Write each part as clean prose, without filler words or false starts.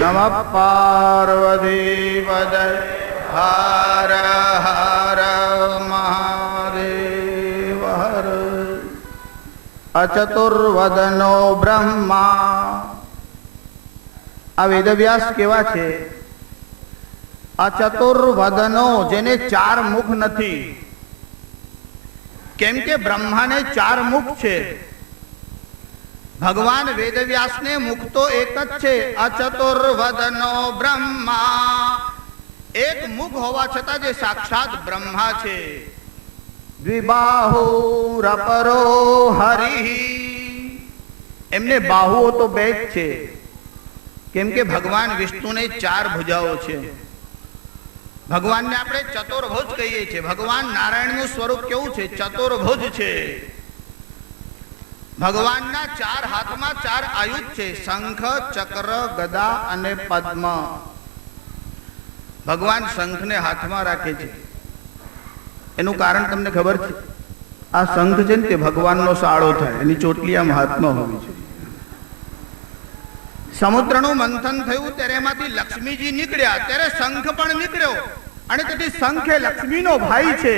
નમઃ પાર્વતી પદય હર હર મહાદેવ હર. અચતુર્વદનો બ્રહ્મા. આ વેદવ્યાસ કેવા છે? અચતુર્વદનો, જેને ચાર મુખ નથી. કેમ કે બ્રહ્માને ચાર મુખ છે. ભગવાન વેદવ્યાસને મુખ તો એક જ છે. અચતુર્વદનો બ્રહ્મા, એક મુખ હોવા છતાં જે સાક્ષાત બ્રહ્મા છે. દ્વિબાહુરપરો હરિ, એમને બાહુઓ તો બે જ છે. કેમ કે ભગવાન વિષ્ણુને ચાર ભુજાઓ છે. ભગવાનને આપણે ચતુર્ભુજ કહીએ છીએ. ભગવાન નારાયણનું સ્વરૂપ કેવું છે? ચતુર્ભુજ છે. ભગવાનના ચાર હાથમાં ચાર આયુધ છે: શંખ, ચક્ર, ગદા અને પદ્મ. ભગવાન શંખને હાથમાં રાખે છે. એનું કારણ તમને ખબર છે? આ શંખ છે ને તે ભગવાનનો સાળો થાય, એની ચોટલી આમ હાથમાં હોવી છે. સમુદ્રનું મંથન થયું ત્યારે એમાંથી લક્ષ્મીજી નીકળ્યા, ત્યારે શંખ પણ નીકળ્યો. અને તેથી શંખ એ લક્ષ્મીનો ભાઈ છે.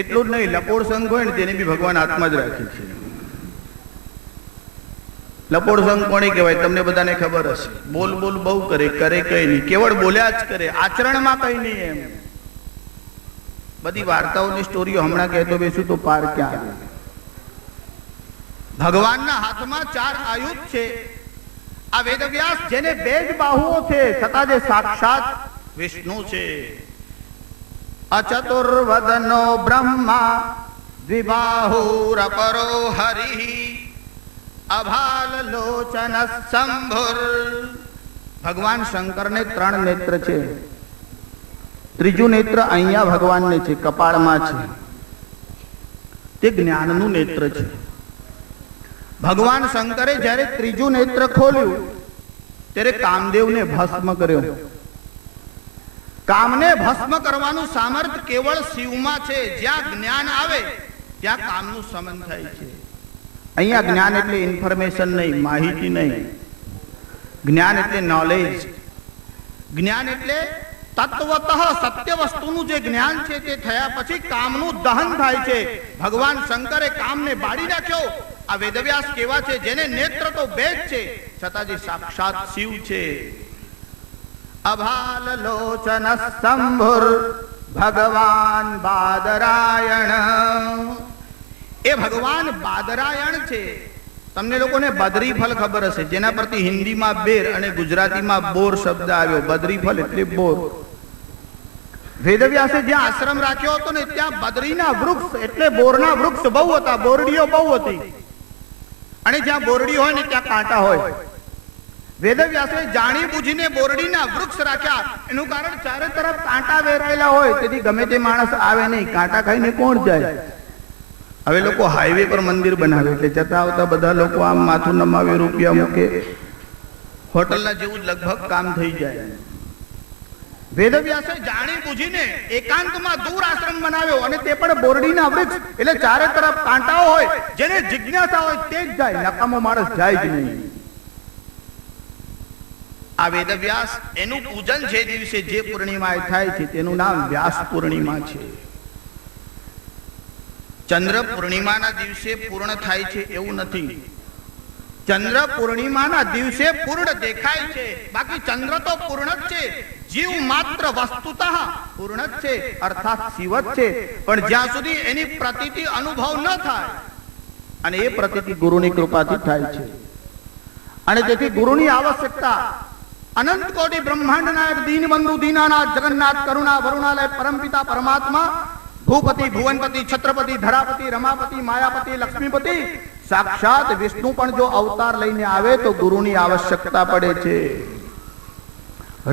એટલું જ નહીં, લપોડ શંખ હોય ને તેને બી ભગવાન હાથમાં જ રાખે છે. લપોડ શંખ કોને કહેવાય? તમને બધાને ખબર હશે. બોલ બોલ બહુ કરે, કરે કઈ નહીં, કેવળ બોલ્યા જ કરે, આચરણમાં કઈ નહીં. એમ બધી વાર્તાઓની સ્ટોરીઓ હમણાં કહેતો બેસું તો પાર ક્યાં આવે. ભગવાનના હાથમાં ચાર આયુધ છે. આ વેદવ્યાસ, જેને બે જ બાહુઓ છે છતાં જે સાક્ષાત વિષ્ણુ છે. અચતુર્વદનો બ્રહ્મા દ્વિબાહુરપરો હરિ અભાલ લોચન શંભુર. ભગવાન શંકરને ત્રણ નેત્ર છે. ત્રીજું નેત્ર અહીંયા ભગવાનને છે, કપાળમાં છે. તે જ્ઞાનનું નેત્ર છે. ભગવાન શંકરે જ્યારે ત્રીજું નેત્ર ખોલ્યું ત્યારે કામદેવને ભસ્મ કર્યો. કામને ભસ્મ કરવાનું સામર્થ્ય કેવળ શિવમાં છે. જ્યાં જ્ઞાન આવે ત્યાં કામનું શમન થાય છે. અહીંયા જ્ઞાન એટલે ઇન્ફોર્મેશન નહીં, માહિતી નહીં. જ્ઞાન એટલે નોલેજ. જ્ઞાન એટલે તત્વતઃ સત્ય વસ્તુનું જે જ્ઞાન છે તે થયા પછી કામનું દહન થાય છે. ભગવાન શંકરે કામને બાળી નાખ્યો. આ વેદવ્યાસ કેવા છે? જેને નેત્ર તો બે જ છે છતાં જે સાક્ષાત શિવ છે. અભાલ લોચન શંભુર ભગવાન બાદરાયણ. એ ભગવાન બાદરાયણ છે. તમને લોકોને બદરીફલ ખબર હશે, જેના પરથી હિન્દીમાં બેર અને ગુજરાતીમાં બોર શબ્દ આવ્યો. બદરીફલ એટલે બોર. વેદવ્યાસે જ્યાં આશ્રમ રાખ્યો હતો ને ત્યાં બદરીના વૃક્ષ એટલે બોરના વૃક્ષ બહુ હતા, બોરડીઓ બહુ હતી. અને જ્યાં બોરડી હોય ને ત્યાં કાંટા હોય. વેદવ્યાસે જાણી બુજીને બોરડીના વૃક્ષ રાખ્યા. એનું કારણ ચારે તરફ કાંટા વેરાયેલા હોય, તેથી ગમે તે માણસ આવે નહીં. કાંટા ખાઈને કોણ જાય? હવે લોકો હાઈવે પર મંદિર બનાવે એટલે જતા આવતા બધા લોકો આમ માથું નમાવે, રૂપિયા મૂકે. હોટલના જેવું લગભગ કામ થઈ જાય. વેદવ્યાસે જાણી બુજીને એકાંતમાં દૂર આશ્રમ બનાવ્યો, અને તે પણ બોરડીના વૃક્ષ એટલે ચારે તરફ કાંટાઓ હોય. જેને જિજ્ઞાસા હોય તે જ જાય, નકામો માણસ જાય જ નહીં. આ વેદવ્યાસ, એનું પૂજન જે દિવસે જે પૂર્ણિમાએ થાય છે તેનું નામ વ્યાસ પૂર્ણિમા છે. ચંદ્ર પૂર્ણિમાના દિવસે પૂર્ણ થાય છે એવું નથી. ચંદ્ર પૂર્ણિમાના દિવસે પૂર્ણ દેખાય છે, બાકી ચંદ્ર તો પૂર્ણ જ છે. જીવ માત્ર વસ્તુતઃ પૂર્ણ જ છે, અર્થાત શિવ જ છે. પણ જ્યાં સુધી એની પ્રતીતિ અનુભવ ન થાય, અને એ પ્રતીતિ ગુરુની કૃપાથી થાય છે. અને તેથી ગુરુની આવશ્યકતા અનંત કોટી બ્રહ્માંડ નાયક દીનબંધુ દીનાનાથ જગન્નાથ કરુણા વરુણાલય પરમપિતા પરમાત્મા ભૂપતિ ભુવનપતિ છત્રપતિ ધરાપતિ રમાપતિ માયાપતિ લક્ષ્મીપતિ સાક્ષાત વિષ્ણુ પણ જો અવતાર લઈને આવે તો ગુરુની આવશ્યકતા પડે છે.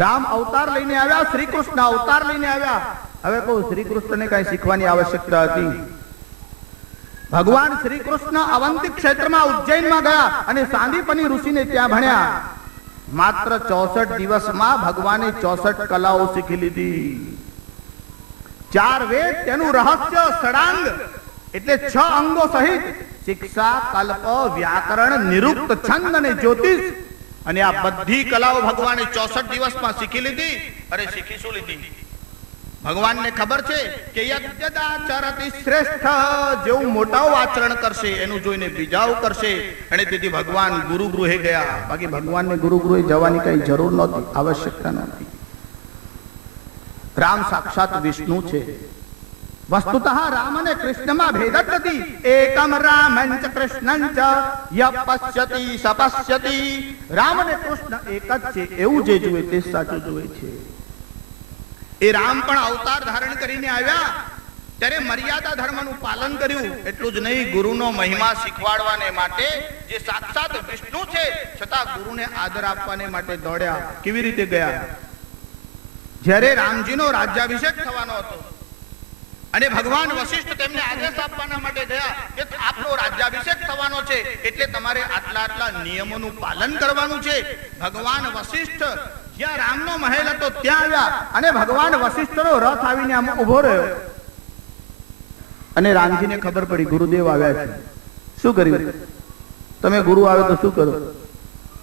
રામ અવતાર લઈને આવ્યા, શ્રી કૃષ્ણ અવતાર લઈને આવ્યા. હવે કહું, શ્રી કૃષ્ણને કઈ શીખવાની આવશ્યકતા હતી? ભગવાન શ્રી કૃષ્ણ અવંતી ક્ષેત્રમાં ઉજ્જૈનમાં ગયા અને સાંદીપની ઋષિને ત્યાં ભણ્યા. માત્ર 64 દિવસમાં ભગવાને 64 કલાઓ શીખી લીધી. 4 વેદ, તેનું રહસ્ય, ષડાંગ એટલે 6 અંગો સહિત શિક્ષા, કલ્પ, વ્યાકરણ, નિરુક્ત, છંદ અને જ્યોતિષ અને આ બધી કલાઓ ભગવાને 64 દિવસમાં શીખી લીધી. અરે શીખી શું લીધી? ભગવાનને ખબર છે કે યદ્યદાચરતિ શ્રેષ્ઠ, જેવું મોટાઓ આચરણ કરશે એનું જોઈને બીજાઓ કરશે. અને તેથી ભગવાન ગુરુ ગૃહે ગયા. બાકી ભગવાનને ગુરુ ગૃહે જવાની કઈ જરૂર નહોતી, આવશ્યકતા નહોતી. રામ સાક્ષાત વિષ્ણુ છે. વસ્તુતઃ રામ અને કૃષ્ણમાં ભેદ જ નથી. એકમ રામંચ કૃષ્ણંચ ય પશ્યતિ સપશ્યતિ. રામ અને કૃષ્ણ એક જ છે, એવું જે જુએ તે સાચું જુએ છે. એ રામ પણ અવતાર ધારણ કરીને આવ્યા ત્યારે મર્યાદા ધર્મનું પાલન કર્યું. એટલું જ નહીં, ગુરુનો મહિમા શીખવાડવાને માટે, જે સાક્ષાત વિષ્ણુ છે છતાં ગુરુને આદર આપવાને માટે દોડ્યા. કેવી રીતે ગયા? જ્યારે રામજીનો રાજ્યાભિષેક થવાનો હતો અને ભગવાન વશિષ્ઠ તેમને આદેશ આપવાના માટે ગયા કે આપનો રાજ્યાભિષેક થવાનો છે એટલે તમારે આટલા આટલા નિયમોનું પાલન કરવાનું છે. ભગવાન વશિષ્ઠ જ્યાં રામનો મહેલ હતો ત્યાં આવ્યા અને ભગવાન વશિષ્ઠનો રથ આવીને આમ ઉભો રહ્યો. અને રામજીને ખબર પડી ગુરુદેવ આવ્યા છે. શું કર્યું? તમે ગુરુ આવે તો શું કરો?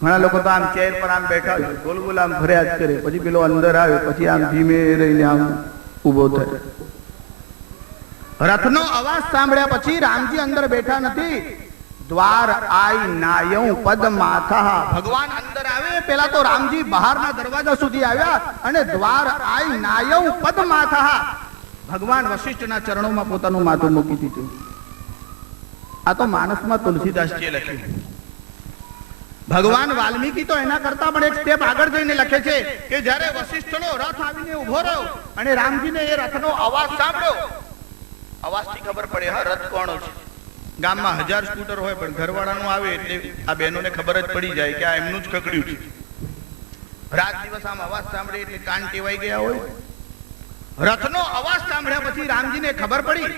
ઘણા લોકો તો આમ ચેર પર આમ બેઠા હોય, ગોલ ગોલ આમ ફરિયાદ કરે, પછી પેલો અંદર આવે, પછી આમ ધીમે રહીને આમ ઉભો થાય. રથનો અવાજ સાંભળ્યા પછી રામજી અંદર બેઠા નથી. દ્વાર આઈ નાયઉ પદ માથા. ભગવાન અંદર આવે પેલા તો રામજી બહારના દરવાજા સુધી આવ્યા અને દ્વાર આઈ નાયઉ પદ માથા. ભગવાન વશિષ્ઠના ચરણોમાં પોતાનું માથું મૂકી દીધું. આ તો માનસમાં તુલસીદાસજીએ લખ્યું. ભગવાન વાલ્મીકી તો એના કરતા પણ એક સ્ટેપ આગળ જઈને લખે છે કે જ્યારે વશિષ્ઠનો રથ આવીને ઉભો રહ્યો અને રામજીને એ રથનો અવાજ સાંભળ્યો. અવાજથી ખબર પડે હા રથ કોણો છે. ગામમાં 1000 સ્કૂટર હોય પણ ઘરવાળાનું આવે એટલે આ બહેનોને ખબર જ પડી જાય કે આ એમનું જ કકડ્યું છે. રાત દિવસ આમ અવાજ સાંભળે એટલે કાન ટેવાઈ ગયા હોય. રથનો અવાજ સાંભળ્યા પછી રામજીને ખબર પડી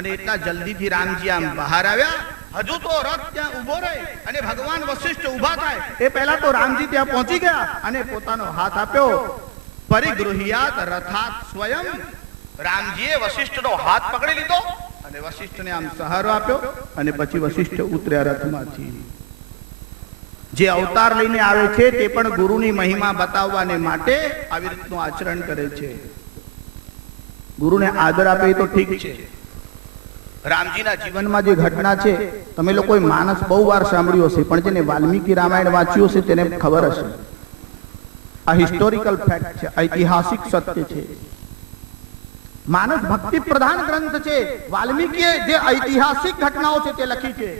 અને એટલા જલ્દીથી રામજી આમ બહાર આવ્યા. હજુ તો રથ ત્યાં ઉભો રહે અને ભગવાન વશિષ્ઠ ઉભા થાય એ પહેલા તો રામજી ત્યાં પહોંચી ગયા અને પોતાનો હાથ આપ્યો. પરિગૃહ્યાત રથાત સ્વયં. રામજીએ વશિષ્ઠનો હાથ પકડી લીધો અને વશિષ્ઠને આમ સહારો આપ્યો અને પછી વશિષ્ઠ ઉતર્યા રથમાંથી. જે અવતાર લઈને આવે છે તે પણ ગુરુની મહિમા બતાવવાને માટે આવી રીતનું આચરણ કરે છે. ગુરુને આદર આપે એ તો ઠીક છે. રામજીના જીવનમાં જે ઘટના છે તમે લોકોએ માનસ બહુ વાર સાંભળ્યું હશે, પણ જેને વાલ્મીકી રામાયણ વાંચ્યું હશે તેને ખબર હશે. આ હિસ્ટોરિકલ ફેક્ટ છે, ઐતિહાસિક સત્ય છે. માનસ ભક્તિ પ્રધાન ગ્રંથ છે. વાલ્મીકીએ જે ઐતિહાસિક ઘટનાઓ છે તે લખી છે.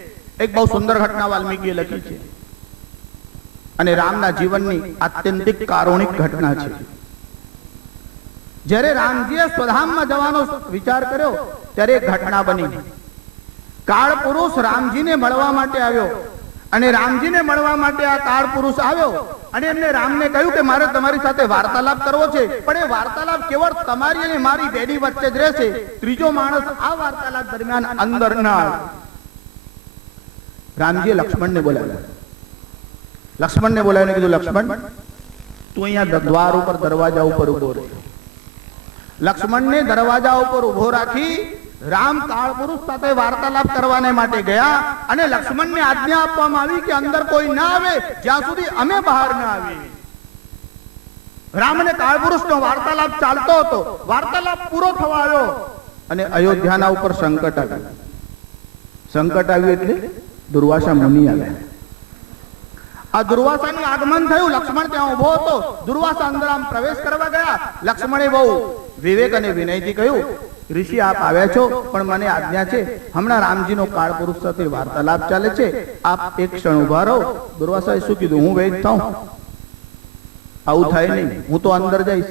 એક બહુ સુંદર ઘટના વાલ્મીકીએ લખી છે અને રામના જીવનની આત્યંતિક કારુણિક ઘટના છે. જ્યારે રામજીએ સ્વધામમાં જવાનો વિચાર કર્યો ત્યારે એક ઘટના બની. કાળ પુરુષ રામજીને મળવા માટે આવ્યો અને રામજીને મળવા માટે આ કાળ પુરુષ આવ્યો અને એમને રામને કહ્યું કે મારે તમારી સાથે વાર્તાલાપ કરવો છે, પણ એ વાર્તાલાપ કેવળ તમારી અને મારી બેની વચ્ચે જ રહેશે. ત્રીજો માણસ આ વાર્તાલાપ દરમિયાન અંદર ના આવે. રામજીએ લક્ષ્મણને બોલાવ્યા. લક્ષ્મણને બોલાવીને કીધું, લક્ષ્મણ તું અહીંયા દ્વાર ઉપર દરવાજા ઉપર ઉભો રહે. લક્ષ્મણને દરવાજા ઉપર ઉભો રાખી રામ કાળ પુરુષ સાથે વાર્તાલાપ કરવાને માટે ગયા અને લક્ષ્મણને આજ્ઞા આપવામાં આવી કે અંદર કોઈ ના આવે જ્યાં સુધી અમે બહાર ના આવીએ. રામ અને કાળ પુરુષનો વાર્તાલાપ ચાલતો હતો. વાર્તાલાપ પૂરો થવા આવ્યો અને અયોધ્યાના ઉપર સંકટ આવ્યું. સંકટ આવ્યું એટલે દુર્વાસા મુનિ આવ્યા. આ દુર્વાસાનું આગમન થયું. લક્ષ્મણ ત્યાં ઉભો હતો. દુર્વાસા અંદર આમ પ્રવેશ કરવા ગયા. લક્ષ્મણે બહુ વિવેક અને વિનયથી કહ્યું, ઋષિ આપ આવ્યા છો પણ મને આજ્ઞા છે, હમણાં રામજીનો કાળ પુરુષ સાથે વાર્તાલાપ ચાલે છે, આપ એક ક્ષણ ઉભા રહો. દુર્વાસાએ શું કીધું? હું વેદ થાઉં? આવું થાય નહીં, હું તો અંદર જઈશ.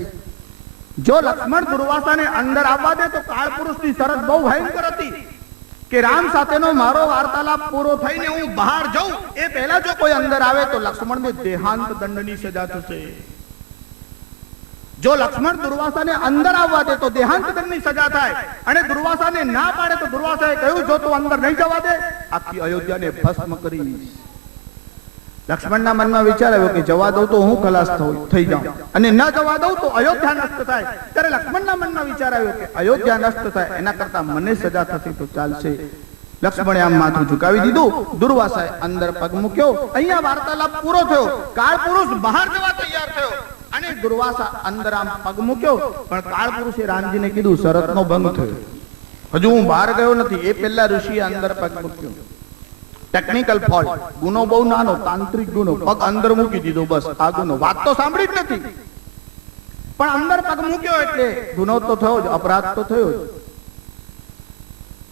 જો લક્ષ્મણ દુર્વાસાને અંદર આવવા દે તો કાળ પુરુષની શરત બહુ ભયંકર હતી કે રામ સાથેનો મારો વાર્તાલાપ પૂરો થઈને હું બહાર જાઉં એ પહેલા જો કોઈ અંદર આવે તો લક્ષ્મણને દેહાંત દંડની સજા થશે. જો લક્ષ્મણ દુર્વાસાને અંદર આવવા દે તો દેહાંત દંડની સજા થાય અને દુર્વાસાને ના પાડે તો દુર્વાસાએ કહ્યું જો તું અંદર નહીં જવા દે આખી અયોધ્યાને ભસ્મ કરીશ. લક્ષ્મણના મનમાં વિચાર આવ્યો કે જવા દઉં તો હું ખલાસ થઈ જાઉં અને ન જવા દઉં તો અયોધ્યા નષ્ટ થાય. ત્યારે લક્ષ્મણના મનમાં વિચાર આવ્યો કે અયોધ્યા નષ્ટ થાય એના કરતા મને સજા થશે તો ચાલશે. લક્ષ્મણે આમ માથું ઝુકાવી દીધું. દુર્વાસાએ અંદર પગ મૂક્યો. અહીંયા વાર્તાલાપ પૂરો થયો. કાળ પુરુષ બહાર જવા તૈયાર થયો અને દુર્વાસા અંદર આમ પગ મૂક્યો. પણ કાળ પુરુષે રામજીને કીધું શરતનો ભંગ થયો, હજુ હું બહાર ગયો નથી. એ પહેલા ઋષિએ અંદર પગ મૂક્યો. ટેકનિકલ ફોલ્ટ, ગુનો બહુ નાનો, તાંત્રિક ગુનો. પગ અંદર મૂકી દીધો, બસ આ ગુનો. વાત તો સાંભળી જ નથી, પણ અંદર પગ મૂક્યો એટલે ગુનો તો થયો જ, અપરાધ તો થયો જ.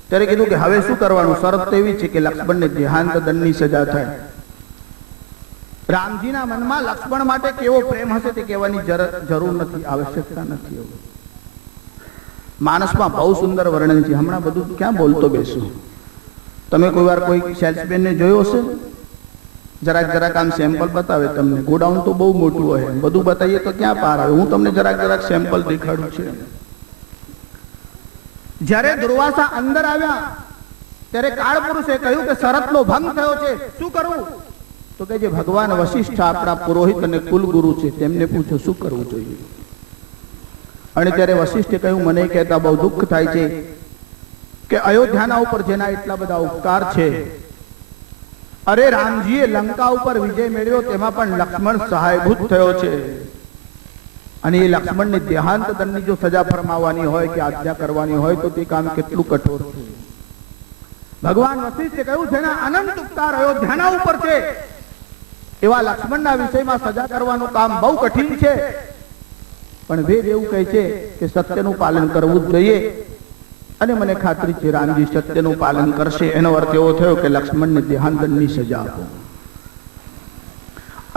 ત્યારે કીધું કે હવે શું કરવાનું? શરત તો એવી છે કે લક્ષ્મણને દેહાંત દંડની સજા થાય. રામજીના મનમાં લક્ષ્મણ માટે કેવો પ્રેમ હશે તે કહેવાની જરૂર નથી, આવશ્યકતા નથી. માનસમાં બહુ સુંદર વર્ણન છે. હમણાં બધું ક્યાં બોલતો બેસું. તમે કોઈ વાર કોઈ સેલ્સમેન ને જોયો હશે? જરાક આમ સેમ્પલ બતાવે તમને. ગોડાઉન તો બહુ મોટું હોય, બધું બતાવીએ તો ક્યાં પાર આવે. હું તમને જરાક સેમ્પલ દેખાડું છે. જ્યારે દુર્વાસા અંદર આવ્યા ત્યારે કાળ પુરુષે કહ્યું કે શરતનો ભંગ થયો છે, શું કરવું? તો કે જે ભગવાન વશિષ્ઠ આપણા પુરોહિત અને કુલગુરુ છે તેમને પૂછો શું કરવું જોઈએ. અને ત્યારે વશિષ્ઠે કહ્યું મને કહેતા બહુ દુઃખ થાય છે કે અયોધ્યાના ઉપર જેના એટલા બધા ઉપકાર છે, અરે રામજીએ લંકા ઉપર વિજય મેળવ્યો તેમાં પણ લક્ષ્મણ સહાયભૂત થયો છે. અને એ લક્ષ્મણને દેહાંત દંડની જો સજા ફરમાવવાની હોય કે આજ્ઞા કરવાની હોય તો તે કામ કેટલું કઠોર છે. ભગવાન વશિષ્ઠે કહ્યું જેના અનંત ઉપકાર અયોધ્યાના ઉપર છે એવા લક્ષ્મણના વિષયમાં સજા કરવાનું કામ બહુ કઠિન છે. પણ વેદ એવું કહે છે કે સત્યનું પાલન કરવું જ જોઈએ. અને મને ખાતરી છે રામજી સત્યનું પાલન કરશે. એનો અર્થ એવો થયો કે લક્ષ્મણને દેહાંત દંડની સજા આપો.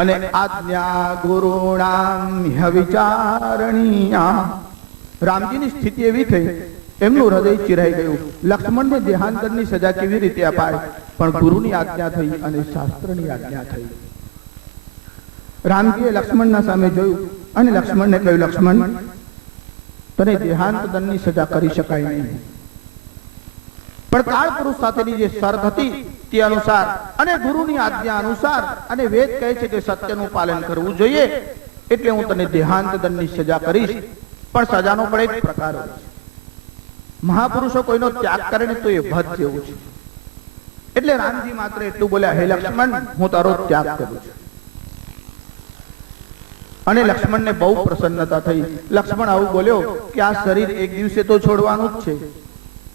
અને આજ્ઞા ગુરુણામ વિચારણીયા. રામજીની સ્થિતિ એવી થઈ, એમનું હૃદય ચિરાઈ ગયું. લક્ષ્મણને દેહાંત દંડની સજા કેવી રીતે અપાય? પણ ગુરુની આજ્ઞા થઈ અને શાસ્ત્રની આજ્ઞા થઈ. રામજીએ લક્ષ્મણના સામે જોયું અને લક્ષ્મણને કહ્યું લક્ષ્મણ તને દેહાંત દંડની સજા કરી શકાય નહીં, પણ કાળ પુરુષ સાથેની જે શરત હતી તે અનુસાર અને ગુરુની આજ્ઞા અનુસાર અને વેદ કહે છે કે સત્યનું પાલન કરવું જોઈએ, એટલે હું તને દેહાંત દંડની સજા કરીશ. પણ સજાનો પણ એક પ્રકાર હોય છે. મહાપુરુષો કોઈનો ત્યાગ કરે ને તો એ વધ જેવું છે. એટલે રામજી માત્ર એટલું બોલ્યા હે લક્ષ્મણ હું તારો ત્યાગ કરું છું. અને લક્ષ્મણને બહુ પ્રસન્નતા થઈ. લક્ષ્મણ આવું બોલ્યો કે આ શરીર એક દિવસે તો છોડવાનું જ છે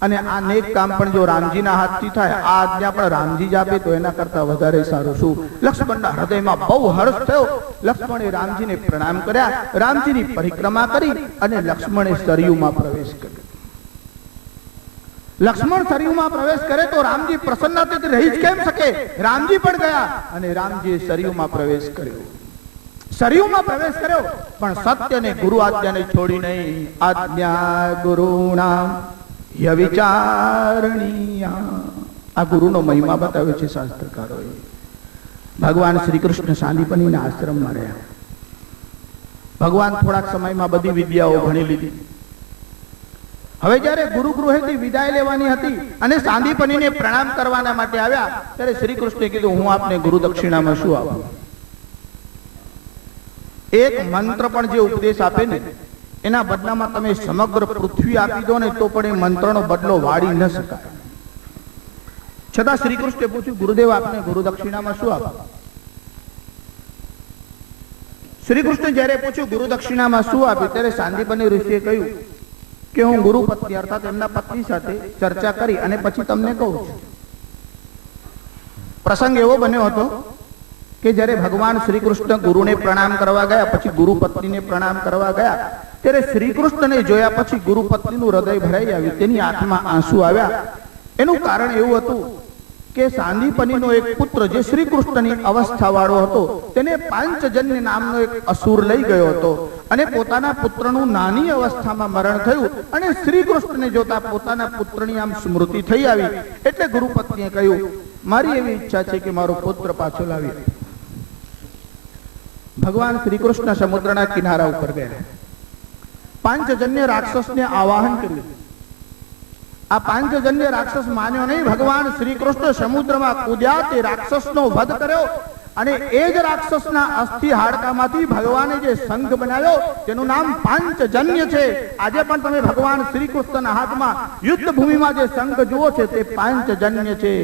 અને આ નેક કામ પણ જો રામજીના હાથથી થાય, આ આજ્ઞા પણ રામજી જ આપે તો એના કરતા વધારે સારું શું? લક્ષ્મણના હૃદયમાં બહુ હર્ષ થયો. લક્ષ્મણે રામજીને પ્રણામ કર્યા, રામજીની પરિક્રમા કરી અને લક્ષ્મણે સરયુમાં પ્રવેશ કર્યો. લક્ષ્મણ સરયુમાં પ્રવેશ કરે તો રામજી પ્રસન્નતાથી રહી જ કેમ શકે? રામજી પણ ગયા અને રામજીએ સરયુમાં પ્રવેશ કર્યો. સરયુમાં પ્રવેશ કર્યો પણ સત્યને ગુરુ આજ્ઞાને છોડી નહીં. આજ્ઞા ગુરુના વિચારણીયા. આ ગુરુનો મહિમા બતાવ્યો છે શાસ્ત્રકારોએ. ભગવાન શ્રી કૃષ્ણ સાંદીપનીના આશ્રમમાં રહ્યા. ભગવાન થોડાક સમયમાં બધી વિદ્યાઓ ભણી લીધી. હવે જયારે ગુરુ ગૃહેથી વિદાય લેવાની હતી અને સાંદીપનીને પ્રણામ કરવાના માટે આવ્યા ત્યારે શ્રી કૃષ્ણે કીધું હું આપને ગુરુ દક્ષિણામાં શું આપું? એક મંત્ર પણ જે ઉપદેશ આપે ને એના બદલામાં તમે સમગ્ર પૃથ્વી આપી દો ને તો પણ એ મંત્રનો બદલો વાળી ન શકાય. છતાં શ્રી કૃષ્ણે પૂછ્યું ગુરુદેવ આપને ગુરુ દક્ષિણામાં શું આપો? શ્રી કૃષ્ણે જયારે પૂછ્યું ગુરુ દક્ષિણામાં શું આપ્યું ત્યારે સાંદીપની ઋષિએ કહ્યું કે હું ગુરુ પત્ની અર્થાત એમના પત્ની સાથે ચર્ચા કરી અને પછી તમને કહું છું. પ્રસંગ એવો બન્યો હતો કે જ્યારે ભગવાન શ્રી કૃષ્ણ ગુરુને પ્રણામ કરવા ગયા, પછી ગુરુ પત્નીને પ્રણામ કરવા ગયા ત્યારે શ્રી કૃષ્ણને જોયા પછી ગુરુ પત્નીનું હૃદય ભરાઈ આવ્યું, તેની આંખમાં આંસુ આવ્યા. એનું કારણ એવું હતું કે સાંદીપનીનો એક પુત્ર જે શ્રી કૃષ્ણની અવસ્થા વાળો હતો તેને પાંચજન્ય નામનો એક અસુર લઈ ગયો હતો અને પોતાના પુત્રનું નાની અવસ્થામાં મરણ થયું અને શ્રી કૃષ્ણને જોતા પોતાના પુત્રની આમ સ્મૃતિ થઈ આવી. એટલે ગુરુ પત્નીએ કહ્યું મારી એવી ઈચ્છા છે કે મારો પુત્ર પાછો લાવી. ભગવાન શ્રી કૃષ્ણ સમુદ્રના કિનારા ઉપર ગયા. પાંચજન્ય રાક્ષસને આવાહન કર્યું. આ પાંચજન્ય રાક્ષસ માન્યો નહીં. ભગવાન શ્રી કૃષ્ણ સમુદ્રમાં કૂદ્યા, તે રાક્ષસનો વધ કર્યો અને એ જ રાક્ષસના અસ્થિ હાડકામાંથી ભગવાને જે શંખ બનાવ્યો તેનું નામ પાંચજન્ય છે. આજે પણ તમે ભગવાન શ્રી કૃષ્ણના હાથમાં યુદ્ધ ભૂમિમાં જે શંખ જુઓ છે તે પાંચજન્ય છે.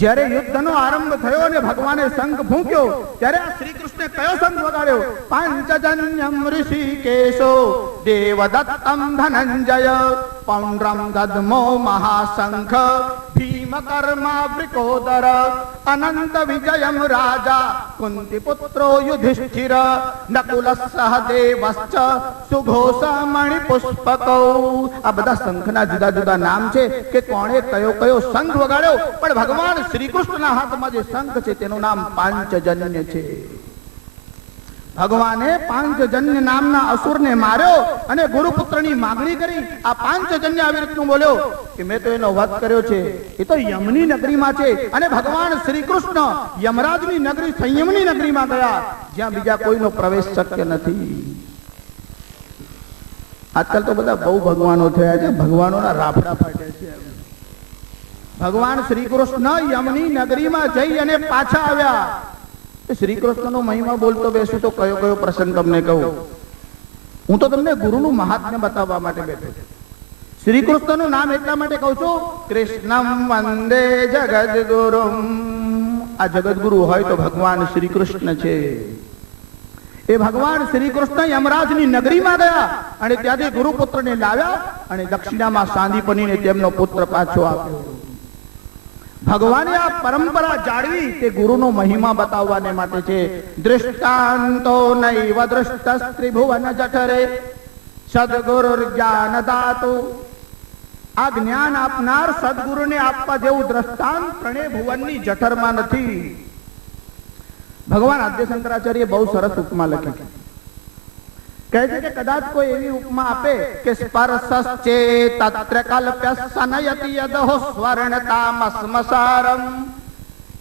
જ્યારે યુદ્ધનો આરંભ થયો અને ભગવાને શંખ ફૂંક્યો ત્યારે આ શ્રી કૃષ્ણે કયો શંખ વગાડ્યો? પાંચજન્યમ ઋષિકેશો દેવદત્તમ ધનંજય પૌંડ્રમ દદ્મો મહાશંખ ભીમકર્મા વૃકોદર અનંત વિજયમ રાજા કુંતીપુત્રો યુધિષ્ઠિર નકુલસઃ દેવશ્ચ સુઘોષમણિ પુષ્પકૌ. આ બધા શંખના જુદા જુદા નામ છે કે કોણે કયો કયો શંખ વગાડ્યો, પણ ભગવાન શ્રી કૃષ્ણના હાથમાં જે શંખ છે તેનું નામ પાંચજન્ય છે. ભગવાને પાંચજન્ય નામના અસુરને માર્યો અને ગુરુપુત્રની માગણી કરી. આ પાંચજન્ય આવી રીતનું બોલ્યો કે મેં તો એનો વધ કર્યો છે, એ તો યમની નગરીમાં છે. અને ભગવાન શ્રી કૃષ્ણ યમરાજની નગરી સંયમની નગરીમાં ગયા, જ્યાં બીજા કોઈનો પ્રવેશ શક્ય નથી. આજકાલ તો બધા બહુ ભગવાનો થયા છે, ભગવાનોના રાફડા ફાટ્યા છે. ભગવાન શ્રી કૃષ્ણ યમની નગરીમાં જઈ અને પાછા આવ્યા. શ્રી કૃષ્ણનો મહિમા બોલતો બેસું તો કયો કયો પ્રસંગ તમને કહું. હું તો તમને ગુરુનું મહાત્મ્ય બતાવવા માટે બેઠો છું. શ્રી કૃષ્ણનું નામ એટલા માટે કહું છું, કૃષ્ણમ વંદે જગદગુરુમ. આ જગદગુરુ હોય તો ભગવાન શ્રી કૃષ્ણ છે. એ ભગવાન શ્રી કૃષ્ણ યમરાજની નગરીમાં ગયા અને ત્યાંથી ગુરુપુત્રને લાવ્યા અને દક્ષિણામાં સાંદીપનીને તેમનો પુત્ર પાછો આપ્યો. ભગવાને આ પરંપરા જાળવી તે ગુરુનો મહિમા બતાવવાને માટે છે. દૃષ્ટાંતો નૈવ દૃષ્ટસ્ ત્રિભુવન જઠરે સદગુરુર જ્ઞાનદાતુ. આ જ્ઞાન આપનાર સદગુરુને આપવા જેવું દ્રષ્ટાંત ત્રણે ભુવનની જઠરમાં નથી. ભગવાન આદ્ય શંકરાચાર્ય બહુ સરસ ઉપમા લખી છે. કહે છે કે કદાચ કોઈ એવી ઉપમા આપે કે સ્પર્શશ્ચે તત્ર કલ્પ્ય સનયતિ યદહો સ્વર્ણતામસ્મસારમ.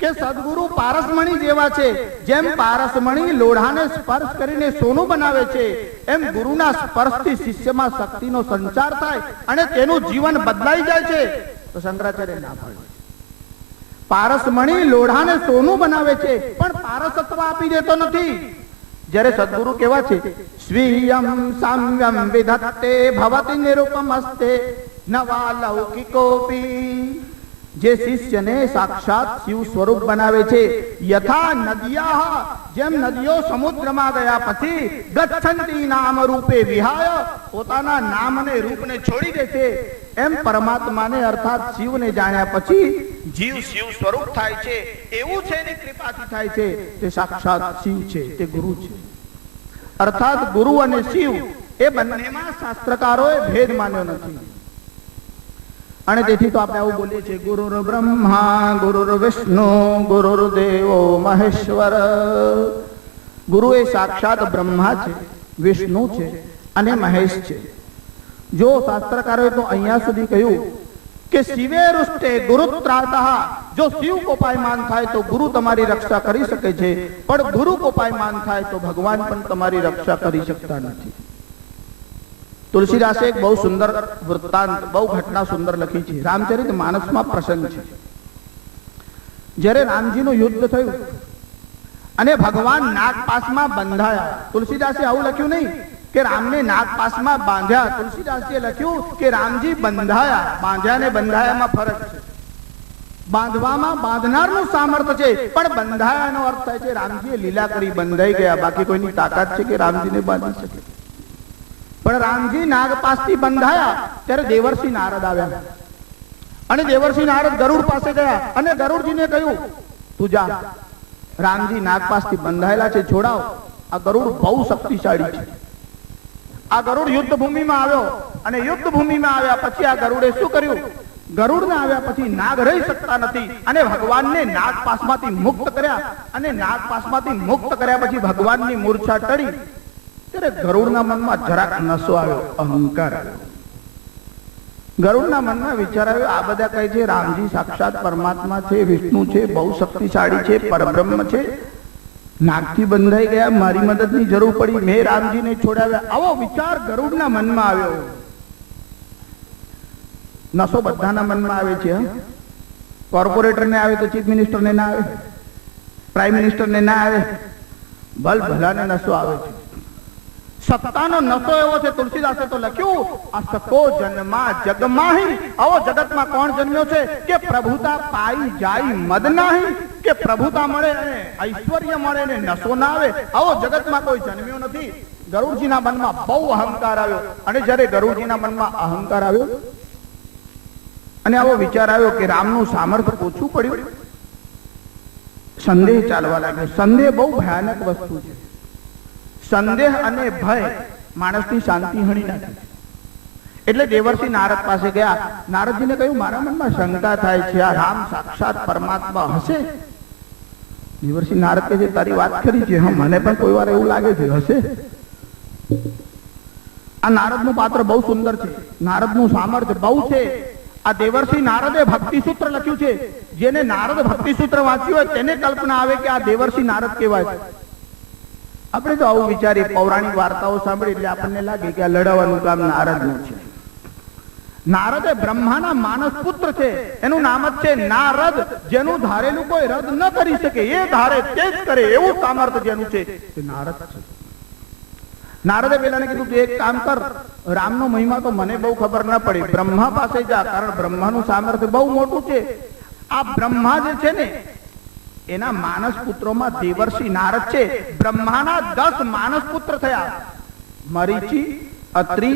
કે સદગુરુ પારસમણી જેવા છે. જેમ પારસમણી લોઢાને સ્પર્શ કરીને સોનું બનાવે છે, એમ ગુરુના સ્પર્શથી શિષ્યમાં શક્તિનો સંચાર થાય અને તેનું જીવન બદલાઈ જાય છે. તો શંકરાચાર્ય ના પાડે. પારસમણી લોઢાને સોનું બનાવે છે પણ પારસત્વ આપી દેતો નથી. જ્યારે સદગુરુ કેવા છે, સ્વીયમ સામ્યમ વિધત્તે ભવતિ નિરૂપમસ્તે નવા લૌકિકોપી. જે શિષ્યને સાક્ષાત શિવ સ્વરૂપ બનાવે છે. યથા નદિયા, જેમ નદીઓ સમુદ્રમાં ગયા પછી ગચ્છંતી નામ રૂપે વિહાય, પોતાના નામ અને રૂપને છોડી દે છે, એમ પરમાત્માને અર્થાત શિવને જાણ્યા પછી જીવ શિવ સ્વરૂપ થાય છે. એવું છે એની કૃપાથી થાય છે. તે સાક્ષાત શિવ છે, તે ગુરુ છે. અર્થાત ગુરુ અને શિવ એ બંનેમાં શાસ્ત્રકારોએ ભેદ માન્યો નથી. અને તેથી તો આપણે આવું બોલીએ છીએ, ગુરુર બ્રહ્મા ગુરુર વિષ્ણુ ગુરુર્દેવો મહેશ્વર. ગુરુ એ સાક્ષાત બ્રહ્મા છે, વિષ્ણુ છે અને મહેશ છે. જો શાસ્ત્રકારોએ તો અહીંયા સુધી કહ્યું કે શિવે રુષ્ટે ગુરુત્રાતઃ. જો શિવ કોપાયમાન થાય તો ગુરુ તમારી રક્ષા કરી શકે છે, પણ ગુરુ કોપાયમાન થાય તો ભગવાન પણ તમારી રક્ષા કરી શકતા નથી. તુલસીદાસે એક બહુ સુંદર વૃત્તાંત, બહુ ઘટના સુંદર લખી છે. રામચરિત માનસમાં પ્રસંગ છે. જ્યારે રામજીનું યુદ્ધ થયું અને ભગવાન નાગપાશમાં બંધાયા. તુલસીદાસે આવું લખ્યું નહીં કે રામને નાગપાશમાં બાંધ્યા. તુલસીદાસે લખ્યું કે રામજી બંધાયા. બાંધ્યા ને બંધાયામાં ફરક છે. બાંધવામાં બાંધનારનું સામર્થ્ય છે, પણ બંધાયાનો અર્થ થાય છે રામજીએ લીલા કરી બંધાઈ ગયા. બાકી કોઈની તાકાત છે કે રામજીને બાંધી શકે? પણ રામજી નાગપાશથી બંધાયા ત્યારે દેવર્ષિ નારદ આવ્યા અને દેવર્ષિ નારદ ગરુડ પાસે ગયા અને ગરુડજીને કહ્યું, તું જા, રામજી નાગપાશથી બંધાયેલા છે, છોડાવ. આ ગરુડ બહુ શક્તિશાળી છે. આ ગરુડ યુદ્ધ ભૂમિમાં આવ્યો અને યુદ્ધ ભૂમિમાં આવ્યા પછી આ ગરુડે શું કર્યું? ગરુડને આવ્યા પછી નાગ રહી શકતા નથી અને ભગવાનને નાગપાશમાંથી મુક્ત કર્યા. અને નાગપાશમાંથી મુક્ત કર્યા પછી ભગવાનની મૂર્છા ટળી ત્યારે ગરુડના મનમાં જરાક નશો આવ્યો, અહંકાર આવ્યો. ગરુડના મનમાં વિચાર આવ્યો, આ બધા કહે છે રામજી સાક્ષાત પરમાત્મા છે, વિષ્ણુ છે, બહુ શક્તિશાળી છે, પરબ્રહ્મ છે, નાગથી બંધાઈ ગયા, મારી મદદની જરૂર પડી, મેં રામજીને છોડાવ્યા. આવો વિચાર ગરુડના મનમાં આવ્યો. નશો બધાના મનમાં આવે છે. કોર્પોરેટરને આવે તો ચીફ મિનિસ્ટરને ના આવે. પ્રાઇમ મિનિસ્ટરને ના આવે, ભલ ભલાને નશો આવે છે. સત્તાનો નશો એવો છે, તુલસીદાસે તો લખ્યું, અસકો જન્મા જગમાહી. આવો જગતમાં કોણ જન્મ્યો છે કે પ્રભુતા પાઈ જાય મદ નાહી, કે પ્રભુતા મળે અને ઐશ્વર્ય મળે ને નશો ના આવે, આવો જગતમાં કોઈ જન્મ્યો નથી. ગરુડજીના મનમાં બહુ અહંકાર આવ્યો, અને જ્યારે ગરુડજીના મનમાં અહંકાર આવ્યો અને આવો વિચાર આવ્યો કે રામનું સામર્થ્ય ઓછું પડ્યું, સંદેહ ચાલવા લાગ્યો. સંદેહ બહુ ભયાનક વસ્તુ છે. સંદેહ અને ભય માણસની શાંતિ હણી નાખે. એટલે દેવર્ષિ નારદ પાસે ગયા. નારદજીને કહ્યું, મારા મનમાં શંકા થાય છે, આ રામ સાક્ષાત પરમાત્મા હશે? દેવર્ષિ નારદ કહે છે, તારી વાત ખરી છે, હા મને પણ કોઈ વાર એવું લાગે છે, હશે. આ નારદનું પાત્ર બહુ સુંદર છે, નારદનું સામર્થ્ય બહુ છે. આ દેવર્ષિ નારદે ભક્તિ સૂત્ર લખ્યું છે. જેને નારદ ભક્તિ સૂત્ર વાંચ્યું હોય તેને કલ્પના આવે કે આ દેવર્ષિ નારદ કહેવાય. આપણે તો આવું વિચારીએ, પૌરાણિક વાર્તાઓ સાંભળી એટલે આપણને લાગે કે આ લડાવવાનું કામ નારદનું છે. નારદ એ બ્રહ્માના માનસ પુત્ર છે. એનું નામ જ છે નારદ. જેનું ધારેલું કોઈ રદ ન કરી શકે, એ ધારે તે જ કરે, એવું સામર્થ્ય જેનું છે તે નારદ છે. નારદે પેલાને કીધું, તું એક કામ કર, રામનો મહિમા તો મને બહુ ખબર ના પડી, બ્રહ્મા પાસે જા, કારણ બ્રહ્માનું સામર્થ્ય બહુ મોટું છે. આ બ્રહ્મા જે છે ને એના માનસ પુત્રોમાં દેવર્ષિ નારદ છે. બ્રહ્માના 10 માનસ પુત્ર થયા, મરીચી, અત્રિ,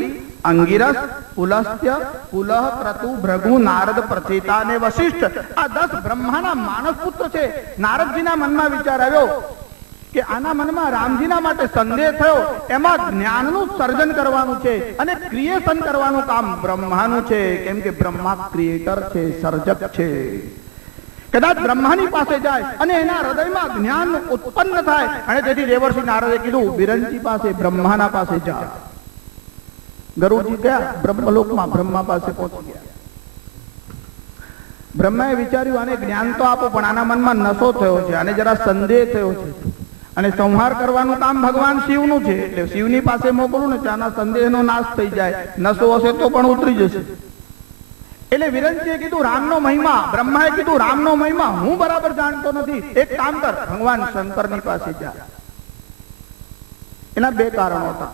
અંગિરસ, પુલસ્ત્ય, પુલહ, ક્રતુ, ભૃગુ, નારદ, પ્રચેતા અને વશિષ્ઠ. આ 10 બ્રહ્માના માનસ પુત્ર છે. નારદજીના મનમાં વિચાર આવ્યો કે આના મનમાં રામજીના માટે સંદેહ થયો, એમાં જ્ઞાનનું સર્જન કરવાનું છે અને ક્રિએશન કરવાનું કામ બ્રહ્માનું છે, કેમ કે બ્રહ્મા ક્રિએટર છે, સર્જક છે. કદાચ બ્રહ્માની પાસે જાય અને એના હૃદયમાં જ્ઞાન ઉત્પન્ન થાય. અને તેથી દેવર્ષિ નારદે કીધું, વિરંચી પાસે, બ્રહ્માના પાસે જા. ગરુડજી ગયા બ્રહ્મલોકમાં, બ્રહ્મા પાસે પહોંચી ગયા. બ્રહ્માએ વિચાર્યું, આને જ્ઞાન તો આપો, પણ આના મનમાં નશો થયો છે, આને જરા સંદેહ થયો છે, અને સંહાર કરવાનું કામ ભગવાન શિવનું છે, એટલે શિવની પાસે મોકલું ને ત્યાંના સંદેહનો નાશ થઈ જાય, નશો હશે તો પણ ઉતરી જશે. એટલે વિરંચીએ કીધું, રામનો મહિમા, બ્રહ્માએ કીધું, રામનો મહિમા હું બરાબર જાણતો નથી, એક કામ કર, ભગવાન શંકરની પાસે જા. એના 2 કારણો હતા.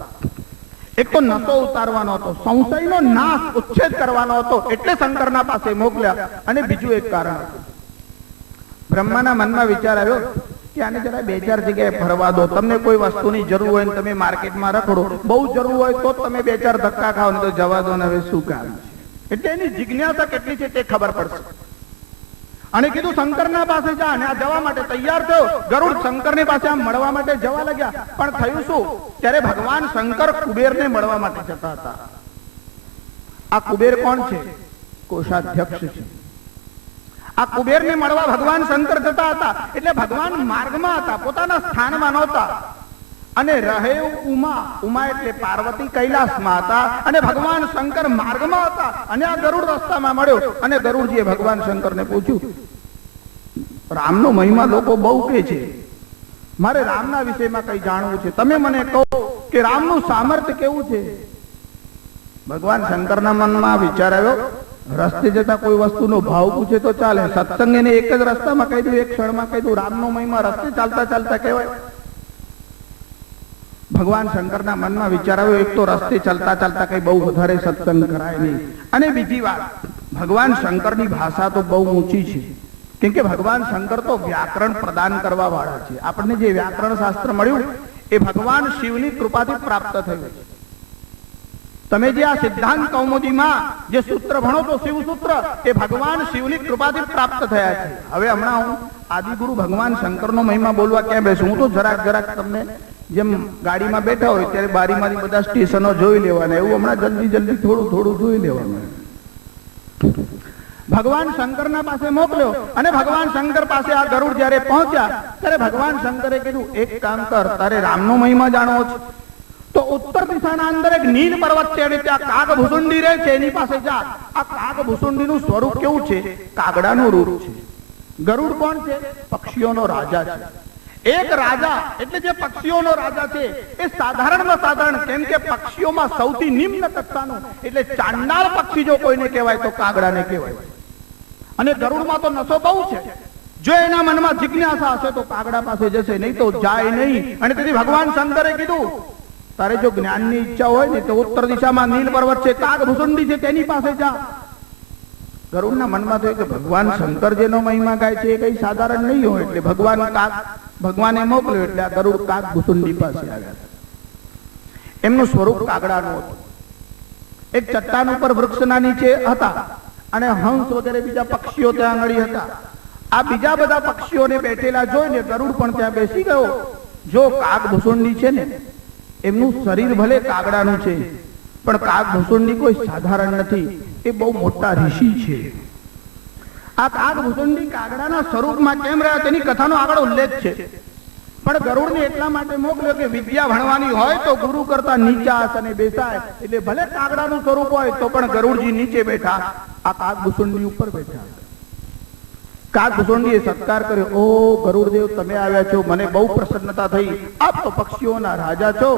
એક તો નશો ઉતારવાનો હતો, સંશયનો નાશ, ઉચ્છેદ કરવાનો હતો, એટલે શંકરના પાસે મોકલ્યા. અને બીજું એક કારણ હતું, બ્રહ્માના મનમાં વિચાર આવ્યો કે આને જરા 2-4 જગ્યાએ ફરવા દો. તમને કોઈ વસ્તુની જરૂર હોય ને તમે માર્કેટમાં રખડો, બહુ જરૂર હોય તો તમે 2-4 ધક્કા ખાઓ, ને તો જવા દો ને, હવે શું કામ છે. એટલે એની જિજ્ઞાસા કેટલી છે તે ખબર પડશે. અને કીધું, શંકરના પાસે જા. અને આ જવા માટે તૈયાર થયો. ગરુડ શંકરની પાસે આમ મળવા માટે જવા લાગ્યા. પણ થયું શું, ત્યારે ભગવાન શંકર કુબેરને મળવા માટે જતા હતા. આ કુબેર કોણ છે? કોષાધ્યક્ષ છે. આ કુબેરને મળવા ભગવાન શંકર જતા હતા. એટલે ભગવાન માર્ગમાં હતા, પોતાના સ્થાનમાં નહોતા. અને રહે ઉમા, ઉમા એટલે પાર્વતી કૈલાસમાં હતા, અને ભગવાન શંકર માર્ગમાં હતા. અને આ ગરુડ રસ્તામાં મળ્યો. અને ગરુડજીએ ભગવાન શંકરને પૂછ્યું, રામનો મહિમા લોકો બહુ કહે છે, મારે રામના વિષયમાં કઈ જાણવું છે, તમે મને કહો કે રામનું સામર્થ્ય કેવું છે. ભગવાન શંકરના મનમાં વિચાર આવ્યો, રસ્તે જતા કોઈ વસ્તુનો ભાવ પૂછે તો ચાલે, સત્સંગ એને એક જ રસ્તામાં કહી દઉં, એક ક્ષણમાં કહી દઉં, રામનો મહિમા રસ્તે ચાલતા ચાલતા કહેવાય. ભગવાન શંકરના મનમાં વિચાર આવ્યો, એક તો રસ્તે ચાલતા ચાલતા કઈ બહુ વધારે સત્સંગ કરાય નહીં, અને બીજી વાત, ભગવાન શંકરની ભાષા તો બહુ ઊંચી છે, કેમ કે ભગવાન શંકર તો વ્યાકરણ પ્રદાન કરવા વાળા છે. આપણને જે વ્યાકરણ શાસ્ત્ર મળ્યું એ ભગવાન શિવની કૃપાથી પ્રાપ્ત થયું છે. તમે જે આ સિદ્ધાંત કૌમુદીમાં જે સૂત્ર ભણો તો શિવ સૂત્ર, એ ભગવાન શિવની કૃપાથી પ્રાપ્ત થયા છે. હવે હમણાં હું આદિગુરુ ભગવાન શંકરનો મહિમા બોલવા ક્યાં બેસું? હું તો જરાક તમને જેમ ગાડીમાં બેઠા હોય ત્યારે બારીમાંથી બધા સ્ટેશનો જોઈ લેવાના, એવું હમણાં જલ્દી થોડું જોઈ લેવાનું. ભગવાન શંકરના પાસે મોકલ્યો. અને ભગવાન શંકર પાસે આ ગરુડ જયારે પહોંચ્યા ત્યારે ભગવાન શંકરે કીધું, એક કામ કર, તારે રામનો મહિમા જાણવો છે તો ઉત્તર દિશાના અંદર એક નીલ પર્વત છે, અને ત્યાં કાગભૂસુંડી રહે છે, એની પાસે જા. આ કાગભૂસુંડીનું સ્વરૂપ કેવું છે? કાગડાનું રૂપ છે. ગરુડ કોણ છે? પક્ષીઓનો રાજા છે. એક રાજા એટલે જે પક્ષીઓનો રાજા છે એ સાધારણમાં સાધારણ, કેમ કે પક્ષીઓમાં સૌથી નિમ્ન કક્ષાનું એટલે ચાંડાળ પક્ષી જો કોઈને કહેવાય તો કાગડાને કહેવાય. અને ગરુડમાં તો નસો બહુ છે. જો એના મનમાં જિજ્ઞાસા હશે તો કાગડા પાસે જશે, નહીં તો જાય નહીં. અને તેથી ભગવાન શંકરે કીધું, તારે જો જ્ઞાનની ઈચ્છા હોય ને તો ઉત્તર દિશામાં નીલ પર્વત છે, કાગ ભૂસુંડી છે, તેની પાસે જા. ગરુડના મનમાં થયું કે ભગવાન શંકર જેનો મહિમા ગાય છે એ કઈ સાધારણ નહીં હોય, એટલે ભગવાને મોકલ્યો. એટલે આ ગરુડ કાગ ભૂસુંડી પાસે આવ્યા. એમનું સ્વરૂપ કાગડાનું હતું. એક ચટ્ટાન ઉપર વૃક્ષના નીચે હતા અને હંસ વગેરે બીજા પક્ષીઓ ત્યાં આગળ હતા. આ બીજા બધા પક્ષીઓને બેઠેલા જોઈને ગરુડ પણ ત્યાં બેસી ગયો. જો કાગ ભૂસુંડી છે ને, એમનું શરીર ભલે કાગડાનું છે, પણ કાગ ભૂસુંડી કોઈ સાધારણ નથી, એ બહુ મોટા ઋષિ છે. આ કાગ ભૂસુંડી કાગડાના સ્વરૂપમાં કેમ રહ્યા તેની કથાનો આગળ ઉલ્લેખ છે. પણ ગરુડને એટલા માટે મોકલ્યો કે વિદ્યા ભણવાની હોય તો ગુરુ કરતા નીચા આસને બેસાય. એટલે ભલે કાગડાનું સ્વરૂપ હોય તો પણ ગરુડજી નીચે બેઠા, આ કાગ ભૂસુંડી ઉપર બેઠા. કાગ ભૂસુંડીએ સત્કાર કર્યો. ઓ ગરુડદેવ, તમે આવ્યા છો, મને બહુ પ્રસન્નતા થઈ. આપ તો પક્ષીઓના રાજા છો.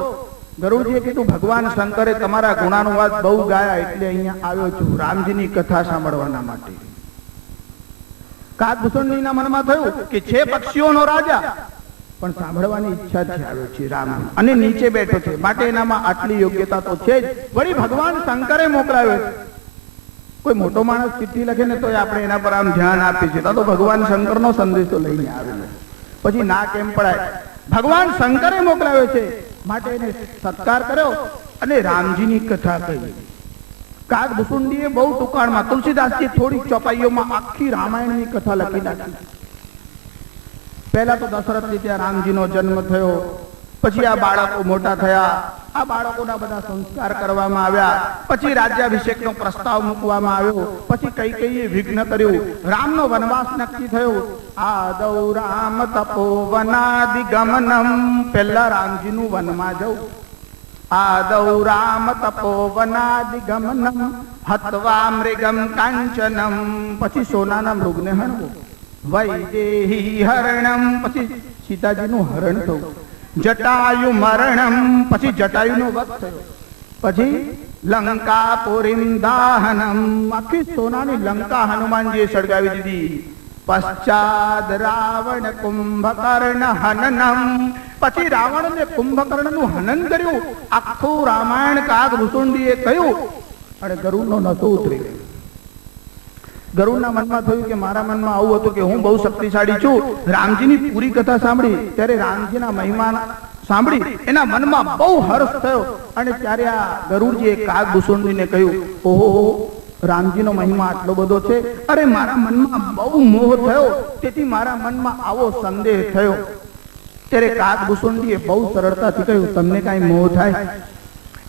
ગરુડજીએ કીધું, ભગવાન શંકરે તમારા ગુણાનુવાદ બહુ ગાયા, એટલે અહીંયા આવ્યો છું રામજીની કથા સાંભળવાના માટે. કાગ ભૂસુંડીના મનમાં થયું કે છે પક્ષીઓનો રાજા, પણ સાંભળવાની ઈચ્છાથી આવ્યો છે રામ, અને નીચે બેઠો છે, માટે એનામાં આટલી યોગ્યતા તો છે જ. વળી ભગવાન શંકરે મોકલાવ્યો છે. કોઈ મોટો માણસ ચિઠ્ઠી લખે ને તો આપણે એના પર આમ ધ્યાન આપીએ છીએ, તો ભગવાન શંકરનો સંદેશો લઈને આવેલો, પછી ના કેમ પડાય. ભગવાન શંકરે મોકલાવ્યો છે, માટે એને સત્કાર કર્યો અને રામજીની કથા કહી. કાગ ભૂસુંડીએ બહુ ટૂંકાણમાં, તુલસીદાસજી થોડી ચોપાઈઓમાં આખી રામાયણની કથા લખી નાખી. પહેલા તો દશરથજી ત્યાં રામજીનો જન્મ થયો, પછી આ બાળકો મોટા થયા, આ બાળકોના બધા સંસ્કાર કરવામાં આવ્યા, પછી રાજ્યાભિષેકનો પ્રસ્તાવ મૂકવામાં આવ્યો, પછી કૈકેયીએ વિઘ્ન કર્યું, રામનો વનવાસ નક્કી થયો. આદૌ રામ તપોવનાદિ ગમનમ, પહેલા રામજીનું વનમાં જવું. આદૌ રામ તપોવનાદિ ગમનમ હત્વા મૃગમ કાંચનમ, પછી સોનાના મૃગને હણવું. વૈદેહી હરણમ, પછી સીતાજીનું હરણ થયું. જટાયુ મરણમ, પછી જટાયુનો વધ થયો. પછી લંકાપુરીમ દાહનમ, આખી સોનાની લંકા હનુમાનજીએ સળગાવી દીધી. પશ્ચાદ રાવણ કુંભકર્ણ હનનમ, પછી રાવણ ને કુંભકર્ણનું હનન કર્યું. આખું રામાયણ કાગ ભૂસુંડીએ કહ્યું અને ગરુડનો નસો ઉતરી ગયો. ગરુડના મનમાં થયું કે મારા મનમાં આવું હતું કે હું બહુ શક્તિશાળી છું. રામજીની પૂરી કથા સાંભળી ત્યારે રામજીના મહિમા સાંભળી એના મનમાં બહુ હર્ષ થયો. અને ત્યારે આ ગરુડજીએ કાગ ભૂસુંડીને કહ્યું, ઓહો, રામજીનો મહિમા આટલો બધો છે. અરે મારા મનમાં બહુ મોહ થયો, તેથી મારા મનમાં આવો સંદેહ થયો. ત્યારે કાગ ભૂસુંડીએ બહુ સરળતાથી કહ્યું, તમને કાંઈ મોહ થાય?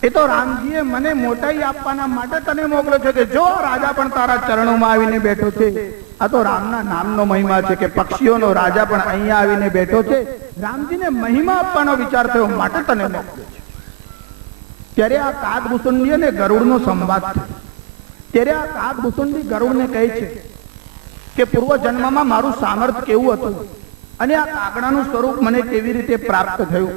એ તો રામજીએ મને મોટાઈ આપવાના માટે તને મોકલ્યો છે કે જો રાજા પણ તારા ચરણોમાં આવીને બેઠો છે. આ તો રામના નામનો મહિમા છે કે પક્ષીઓનો રાજા પણ અહીંયા આવીને બેઠો છે. રામજીને મહિમા આપવાનો વિચાર થયો, માટે તને મોકલ્યો છે. ત્યારે આ કાગ ભૂસુંડી અને ગરુડનો સંવાદ થયો. ત્યારે આ કાગ ભૂસુંડી ગરુડને કહે છે કે પૂર્વ જન્મમાં મારું સામર્થ્ય કેવું હતું અને આ કાગડાનું સ્વરૂપ મને કેવી રીતે પ્રાપ્ત થયું.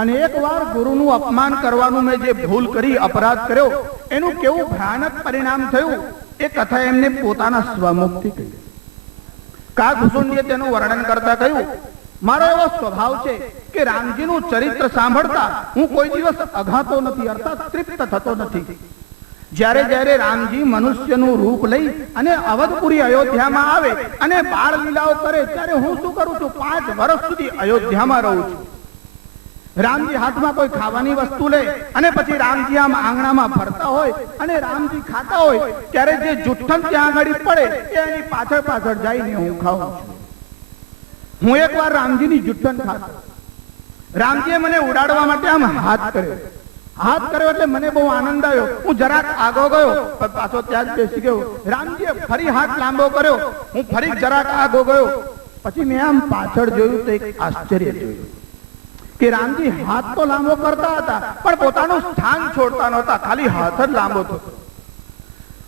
અને એકવાર ગુરુનું અપમાન કરવાનું મેં જે ભૂલ કરી, અપરાધ કર્યો, એનું કેવું ભયાનક પરિણામ થયું એ કથા એમને પોતાના સ્વમુખથી કહી. કાગ ભૂસુંડીએ તેનું વર્ણન કરતા કહ્યું, મારો એવો સ્વભાવ છે કે રામજીનું ચરિત્ર સાંભળતા હું કોઈ દિવસ અઘાતો નથી, અર્થાત તૃપ્ત થતો નથી. જ્યારે જ્યારે રામજી મનુષ્યનું રૂપ લઈ અને અવધપુરી અયોધ્યામાં આવે અને બાળ લીલાઓ કરે, ત્યારે હું શું કરું છું, 5 વર્ષ સુધી અયોધ્યામાં રહું છું. રામજી હાથમાં કોઈ ખાવાની વસ્તુ લે અને પછી રામજી આમ આંગણામાં ફરતા હોય અને રામજી ખાતા હોય ત્યારે જે જુઠ્ઠન ત્યાં આગળ પડે એની પાછળ પાછળ જઈને હું ખાઉં છું. હું એકવાર રામજીની જુઠ્ઠન ખાતો, રામજીએ મને ઉડાડવા માટે આમ હાથ કર્યો એટલે મને બહુ આનંદ આવ્યો. હું જરાક આગો ગયો, પાછો ત્યાં જ બેસી ગયો. રામજીએ ફરી હાથ લાંબો કર્યો, હું ફરી જરાક આગો ગયો. પછી મેં આમ પાછળ જોયું તો એક આશ્ચર્ય જોયું કે રામજી હાથ તો લાંબો કરતા હતા પણ પોતાનું સ્થાન છોડતા નહોતા, ખાલી હાથ જ લાંબો થતો.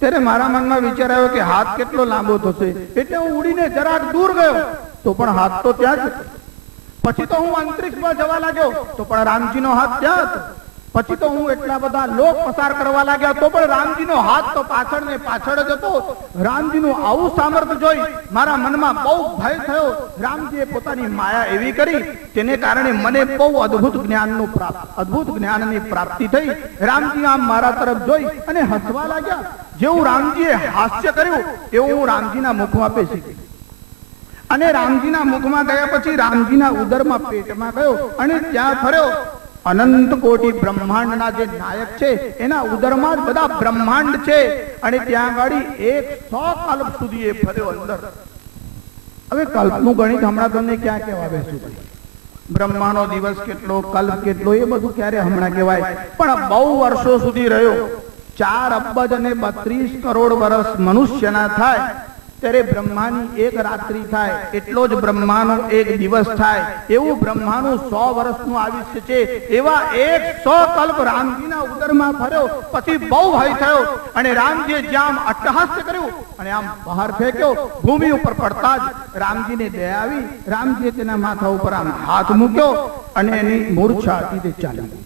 ત્યારે મારા મનમાં વિચાર આવ્યો કે હાથ કેટલો લાંબો થશે, એટલે હું ઉડીને જરાક દૂર ગયો તો પણ હાથ તો ત્યાં જ હતો. પછી તો હું અંતરિક્ષમાં જવા લાગ્યો તો પણ રામજીનો હાથ ત્યાં હતો. પછી તો હું એટલા બધા લોક પસાર કરવા લાગ્યા તો પણ રામજીનો હાથ તો પાછળ ને પાછળ જ હતો. રામજીનું આવું સામર્થ્ય જોઈ મારા મનમાં બહુ ભય થયો. રામજીએ પોતાની માયા એવી કરી તેને કારણે મને બહુ અદ્ભુત જ્ઞાનની પ્રાપ્તિ થઈ. રામજી આમ મારા તરફ જોઈ અને હસવા લાગ્યા. જેવું રામજીએ હાસ્ય કર્યું એવું હું રામજીના મુખમાં પેસી ગઈ અને રામજીના મુખમાં ગયા પછી રામજીના ઉદરમાં પેટમાં ગયો અને ત્યાં ફર્યો. અનંત કોટી બ્રહ્માંડના જે નાયક છે એના ઉદરમાં જ બધા બ્રહ્માંડ છે અને ત્યાં ગાડી 100 કલ્પ સુધી એ ફર્યો અંદર. હવે કલ્પનું ગણિત હમણાં તમને ક્યાં કહેવા બેસું? બ્રહ્માનો દિવસ કેટલો, કલ્પ કેટલો, એ બધું ક્યારે હમણાં કહેવાય? પણ બહુ વર્ષો સુધી રહ્યો. 4 અબજ અને 32 કરોડ વર્ષ મનુષ્યના થાય ત્યારે બ્રહ્માની એક રાત્રિ થાય એટલો જ બ્રહ્માનો એક દિવસ થાય. એવું બ્રહ્માનું 100 વર્ષનું આયુષ્ય છે. એવા 100 કલ્પ રામજીના ઉદરમાં ફર્યો. પછી બહુ ભય થયો અને રામજીએ જ્યાં અટ્ટહાસ્ય કર્યું અને આમ બહાર ફેંક્યો. ભૂમિ ઉપર પડતા જ રામજીને દયા આવી. રામજીએ તેના માથા ઉપર આમ હાથ મૂક્યો અને એની મૂર્છા હતી તે ચાલી ગઈ.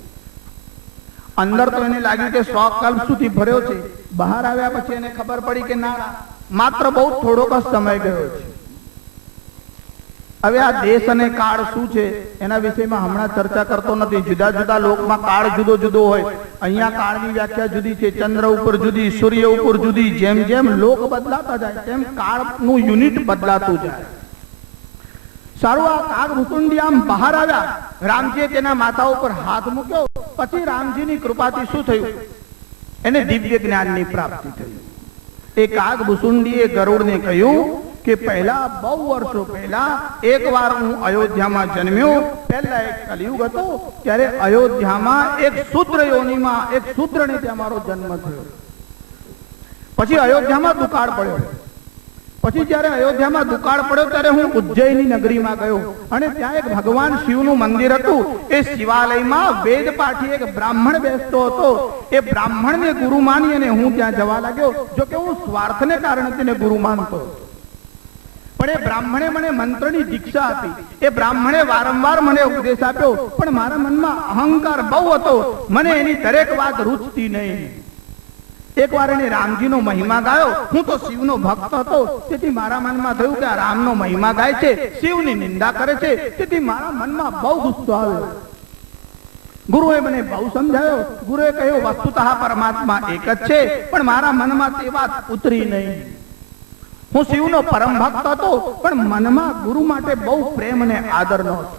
અંદર તો એને લાગ્યું કે 100 કલ્પ સુધી ભર્યો છે. બહાર આવ્યા પછી એને ખબર પડી કે ના, માત્ર બહુ થોડોક જ સમય ગયો છે. હવે આ દેશ અને કાળ શું છે એના વિષયમાં હમણાં ચર્ચા કરતો નથી. જુદા જુદા લોકમાં કાળ જુદો જુદો હોય. અહીંયા કાળની વ્યાખ્યા જુદી છે, ચંદ્ર ઉપર જુદી, સૂર્ય ઉપર જુદી. જેમ જેમ લોક બદલાતા જાય તેમ કાળનું યુનિટ બદલાતું જાય. સારું, આ કાગભૂસુંડી આમ બહાર આવ્યા. રામજીએ તેના માથા ઉપર હાથ મૂક્યો. પછી રામજીની કૃપાથી શું થયું? એને દિવ્ય જ્ઞાનની પ્રાપ્તિ થઈ. એ કાગભૂસુંડીએ ગરુડને કહ્યું કે પહેલા બહુ વર્ષો પહેલા એકવાર હું અયોધ્યામાં જન્મ્યો. પહેલા એક કલિયુગ હતો ત્યારે અયોધ્યામાં એક શૂદ્ર યોનિમાં એક શૂદ્રને ત્યાં મારો જન્મ થયો. પછી અયોધ્યામાં દુકાળ પડ્યો. પછી જયારે અયોધ્યામાં દુકાળ પડ્યો ત્યારે હું ઉજ્જૈની નગરીમાં ગયો અને ત્યાં એક ભગવાન શિવનું મંદિર હતું. એ શિવાલયમાં વેદપાઠી એક બ્રાહ્મણ બેસતો હતો. એ બ્રાહ્મણને ગુરુ માની અને હું ત્યાં જવા લાગ્યો. જો કે હું સ્વાર્થને કારણે તેને ગુરુ માનતો, પણ એ બ્રાહ્મણે મને મંત્રની દીક્ષા આપી. એ બ્રાહ્મણે વારંવાર મને ઉપદેશ આપ્યો, પણ મારા મનમાં અહંકાર બહુ હતો. મને એની દરેક વાત રૂચતી નહીં. એકવાર એને રામજીનો મહિમા ગાયો. હું તો શિવનો ભક્ત હતો, તેથી મારા મનમાં થયું કે આ રામનો મહિમા ગાય છે, શિવની નિંદા કરે છે. તેથી મારા મનમાં બહુ ગુસ્સો આવ્યો. ગુરુએ મને બહુ સમજાયો. ગુરુએ કહ્યું વસ્તુતઃ પરમાત્મા એક જ છે, પણ મારા મનમાં તે વાત ઉતરી નહીં. હું શિવનો પરમ ભક્ત હતો, પણ મનમાં ગુરુ માટે બહુ પ્રેમ અને આદર નહોતો.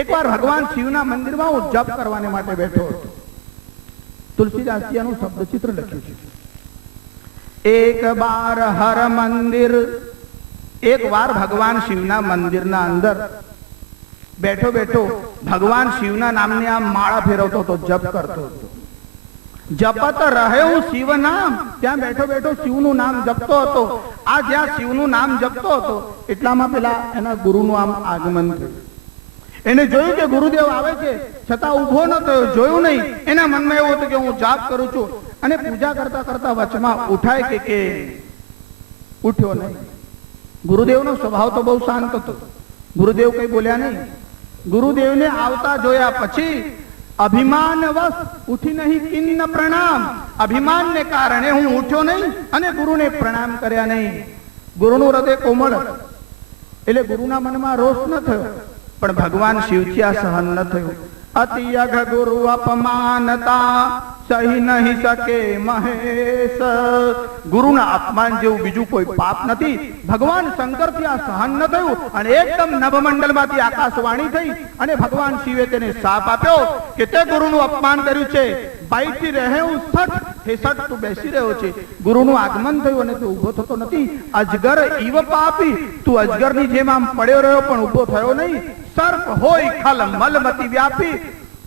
એકવાર ભગવાન શિવના મંદિરમાં હું જપ કરવાને માટે બેઠો હતો. તુલસીદાસજી આનું શબ્દચિત્ર લખ્યું છે. એક બાર હર મંદિર. એક વાર ભગવાન શિવના મંદિરના અંદર બેઠો બેઠો ભગવાન શિવના નામની આમ માળા ફેરવતો હતો, જપ કરતો હતો. જપત રહ્યો શિવ નામ. ત્યાં બેઠો બેઠો શિવનું નામ જપતો હતો. આ જ્યાં શિવનું નામ જપતો હતો એટલામાં પેલા એના ગુરુનું આમ આગમન થયું. એને જોયું કે ગુરુદેવ આવે છે, છતાં ઉભો ન થયો, જોયું નહીં. એના મનમાં એવું હતું કે હું જાપ કરું છું અને પૂજા કરતા કરતા વચમાં ઉઠાય કે ઉઠ્યો નહીં. ગુરુદેવનો સ્વભાવ તો બહુ શાંત હતો. ગુરુદેવ કઈ બોલ્યા નહીં. ગુરુદેવને આવતા જોયા પછી અભિમાનવશ ઉઠી નહીં કિન્ન પ્રણામ. અભિમાનને કારણે હું ઉઠ્યો નહીં અને ગુરુને પ્રણામ કર્યા નહીં. ગુરુનું હૃદય કોમળ એટલે ગુરુના મનમાં રોષ ન થયો, પણ ભગવાન શિવથી આ સહન ન થયું. અતિ અઘ ગુરુ અપમાનતા સહી નહીં શકે મહેશ. ગુરુના અપમાન જેવું બીજું કોઈ પાપ નથી. ભગવાન શંકરથી આ સહન ન થયું અને એકદમ નભમંડળમાંથી આકાશવાણી થઈ અને ભગવાન શિવે તેને શાપ આપ્યો કે તે ગુરુનું અપમાન કર્યું છે. બાઈથી રહે હું સઠ, હે સઠ તું બેસી રહ્યો છે. ગુરુનું આગમન થયું અને તું ઉભો થતો નથી. અજગર ઈવ પાપી. તું અજગરની જેમ આમ પડ્યો રહ્યો પણ ઉભો થયો નહીં. સર્પ હોય ખલ મલમતી વ્યાપી.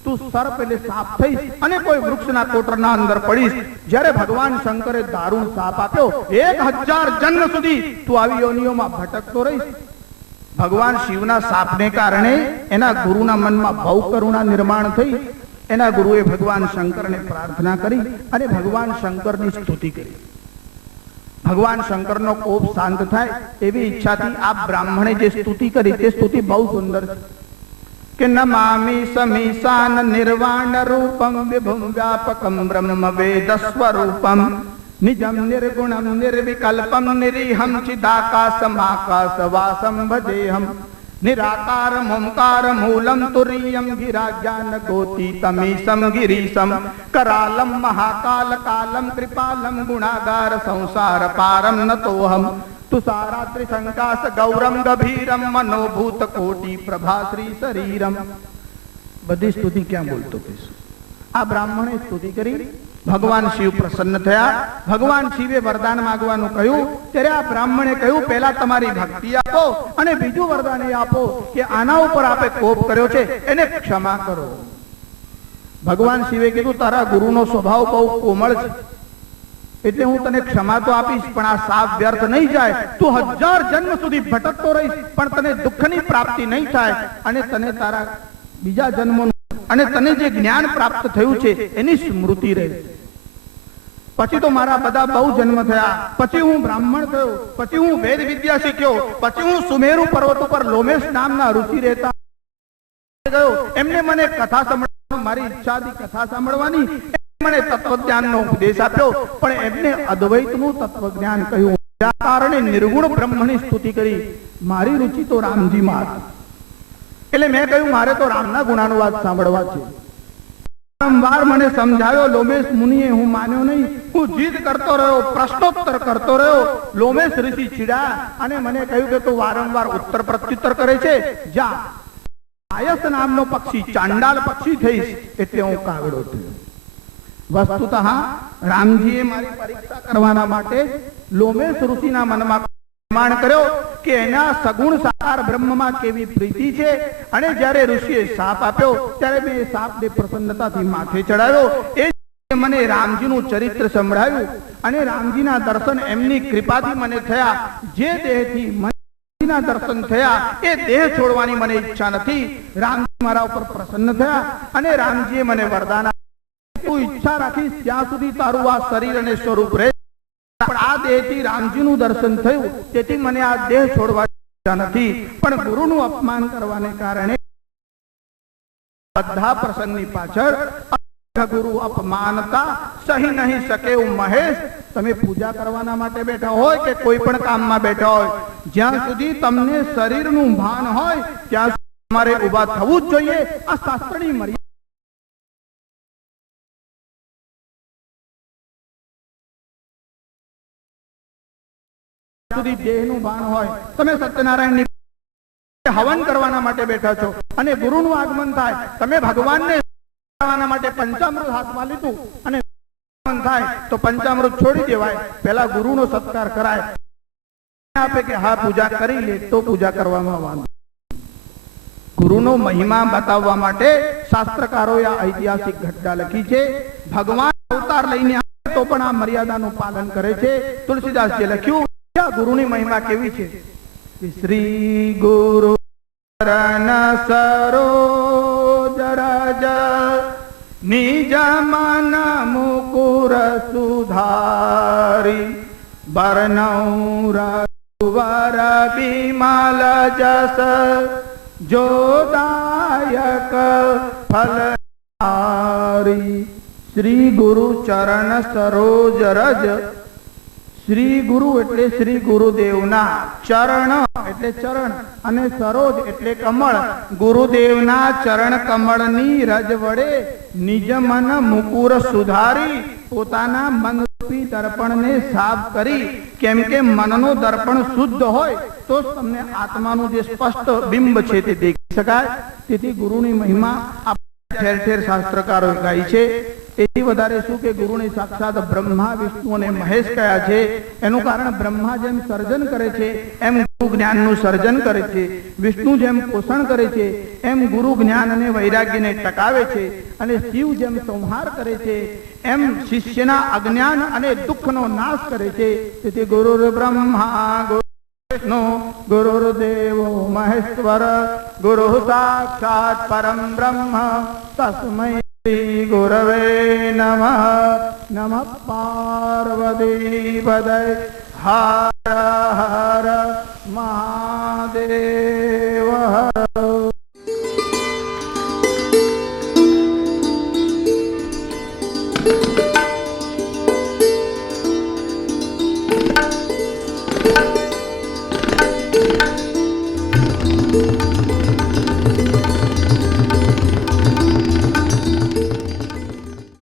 તું સર્પ એટલે સાપ થઈશ અને કોઈ વૃક્ષના કોટરના અંદર પડીશ. જ્યારે ભગવાન શંકરે દારૂણ સાપ આપ્યો, 1000 જન્મ સુધી તું આવી યોનિઓમાં ભટકતો રહીશ. ભગવાન શિવના શાપને કારણે એના ગુરુના મનમાં બહુ કરુણા નિર્માણ થઈ. એના ગુરુએ ભગવાન શંકરને પ્રાર્થના કરી અને ભગવાન શંકરની સ્તુતિ કરી. ભગવાન શંકરનો કોપ શાંત થાય એવી ઈચ્છાથી આ બ્રાહ્મણે જે સ્તુતિ કરી તે સ્તુતિ બહુ સુંદર છે. कि नमामि समीशान निर्वाण रूपम विभुम व्यापकम ब्रह्म वेद स्वरूपम निजम निर्गुणम निर्विकल्पम निरीहम चिदाकाशमाकाश वासम भजेहम निराकार ओंकार मूलम तुरीयम गिराज्ञान गोतीतमीशम गिरीशम करालम महाकाल कालम कृपालम गुणागार संसार पारम नतोहम तुषारा त्रिशंकाश गौरम गभीरम मनोभूत कोटि प्रभाश्री शरीरम। बधी स्तुति क्या बोलतो कहीશું? આ બ્રાહ્મણે સ્તુતિ કરી, ભગવાન શિવ પ્રસન્ન થયા, ભગવાન શિવે વરદાન માંગવાનું કહ્યું ત્યારે આ બ્રાહ્મણે કહ્યું પહેલા તમારી ભક્તિ આપો અને બીજું વરદાન એ આપો કે આના ઉપર આપે કોપ કર્યો છે એને ક્ષમા કરો। ભગવાન શિવે કીધું તારા ગુરુનો સ્વભાવ બહુ કોમળ છે એટલે હું તને ક્ષમા તો આપીશ પણ આ સાપ વ્યર્થ નહીં જાય, તું 1000 જન્મ સુધી ભટકતો રહીશ પણ તને દુઃખની પ્રાપ્તિ નહીં થાય અને તને તારા બીજા જન્મોનું અને તને જે જ્ઞાન પ્રાપ્ત થયું છે એની સ્મૃતિ રહે। પછી તો મારા બધા બહુ જન્મ થયા, પછી હું બ્રાહ્મણ થયો, પછી હું વેદ વિદ્યા શીખ્યો, પછી હું સુમેરુ પર્વત ઉપર લોમેશ નામના ઋષિ રહેતા ગયો, એમને મને કથા સાંભળવાની મારી ઈચ્છા હતી, કથા સાંભળવાની મને તત્વજ્ઞાનનો ઉપદેશ આપ્યો પણ એમને અદ્વૈતનું તત્વજ્ઞાન કહ્યું, આ કારણે નિર્ગુણ બ્રહ્મની સ્તુતિ કરી। મારી રુચિ તો રામજીમાં હતી એટલે મેં કહ્યું મારે તો રામના ગુણાનુવાદ સાંભળવા છે। વારંવાર મને સમજાયો લોમેશ મુનિએ, હું માન્યો નહીં, હું જીદ કરતો રહ્યો, પ્રશ્નોત્તર કરતો રહ્યો। લોમેશ ઋષિ ચીડા અને મને કહ્યું કે તું વારંવાર ઉત્તર પ્રત્યુત્તર કરે છે, જા આયસ નામનો પક્ષી ચાંડાલ પક્ષી થઈશ। એટલે હું કાગડો થયો। વસ્તુતઃ રામજીએ મારી પરીક્ષા કરવાના માટે લોમેશ ઋષિના મનમાં નિર્માણ કર્યો કે એના સગુણ સાકાર બ્રહ્મમાં કેવી પ્રીતિ છે અને જ્યારે ઋષિએ સાપ આપ્યો ત્યારે મેં સાપને પ્રસન્નતાથી માથે ચડાવ્યો। એ મને રામજીનું ચરિત્ર સંભળાવ્યું અને રામજીના દર્શન એમની કૃપાથી મને થયા। જે દેહથી મને દર્શન થયા એ દેહ છોડવાની મને ઈચ્છા નથી। રામજી મારા ઉપર પ્રસન્ન થયા અને રામજીએ મને વરદાન આપ્યું, તું ઈચ્છા રાખીશ ત્યાં સુધી તારું આ શરીર અને સ્વરૂપ રહે, પણ આ દેહથી રામજીનું દર્શન થયું તેથી મને આ દેહ છોડવાની ઈચ્છા નથી। પણ ગુરુનું અપમાન કરવાને કારણે બધા પ્રસંગની પાછળ ગુરુ અપમાનતા સહી નહીં શકે। મહેશ, તમે પૂજા કરવાના માટે બેઠા હોય કે કોઈ પણ કામમાં બેઠા હોય, જ્યાં સુધી તમને શરીરનું ભાન હોય ત્યાં સુધી તમારે ઊભા થવું જ જોઈએ। આ શાસ્ત્રની મર્યાદા સુધી દેહનું ભાન હોય। તમે સત્યનારાયણની હવન કરવાના માટે બેઠા છો અને ગુરુનું આગમન થાય, તમે ભગવાનને કરવાના માટે પંચામૃત હાથમાં લીધું અને આગમન થાય તો પંચામૃત છોડી દેવાય, પહેલા ગુરુનો સત્કાર કરાય, આપે કે હા પૂજા કરી લે તો પૂજા કરવામાં વાંધો। ગુરુનો મહિમા બતાવવા માટે શાસ્ત્રકારોએ આ ઐતિહાસિક ઘટના લખી છે। ભગવાન અવતાર લઈને આવે તો પણ આ મર્યાદાનું પાલન કરે છે। તુલસીદાસજીએ લખ્યું ગુરુની મહિમા કેવી છે? શ્રી ગુરુ ચરણ સરોજ રજ નિજ મન મુકુર સુધારી વર્ણૌ રઘુવર બિમલ જસ જોદાયક ફલહારી। શ્રી ગુરુ ચરણ સરોજ રજ, શ્રી ગુરુ એટલે શ્રી ગુરુદેવના, ચરણ એટલે ચરણ અને સરોજ એટલે કમળ, ગુરુદેવના ચરણ કમળની રજ વડે નિજ મન મુકુર સુધારી, પોતાના મનરૂપી દર્પણને સાફ કરી। કેમ કે મનનો દર્પણ શુદ્ધ હોય તો તમને આત્માનું જે સ્પષ્ટ બિંબ છે તે દેખી શકાય। તેથી ગુરુની મહિમા આપણે ઠેર ઠેર શાસ્ત્રકારો ગાય છે। એથી વધારે શું કે ગુરુને સાક્ષાત બ્રહ્મા વિષ્ણુ અને મહેશ કયા છે? એનું કારણ બ્રહ્મા જેમ સર્જન કરે છે એમ ગુરુ જ્ઞાનનું સર્જન કરે છે, વિષ્ણુ જેમ પોષણ કરે છે એમ ગુરુ જ્ઞાન અને વૈરાગ્યને ટકાવે છે, અને શિવ જેમ સંહાર કરે છે એમ શિષ્યના અજ્ઞાન અને દુઃખનો નાશ કરે છે। તેથી ગુરુર બ્રહ્મા ગુરુ વિષ્ણુ ગુરુર્દેવો મહેશ્વર ગુરુ સાક્ષાત પરમ બ્રહ્મ તસ્મૈ શ્રી ગુરવે નમઃ। નમઃ પાર્વતી પદય હર હર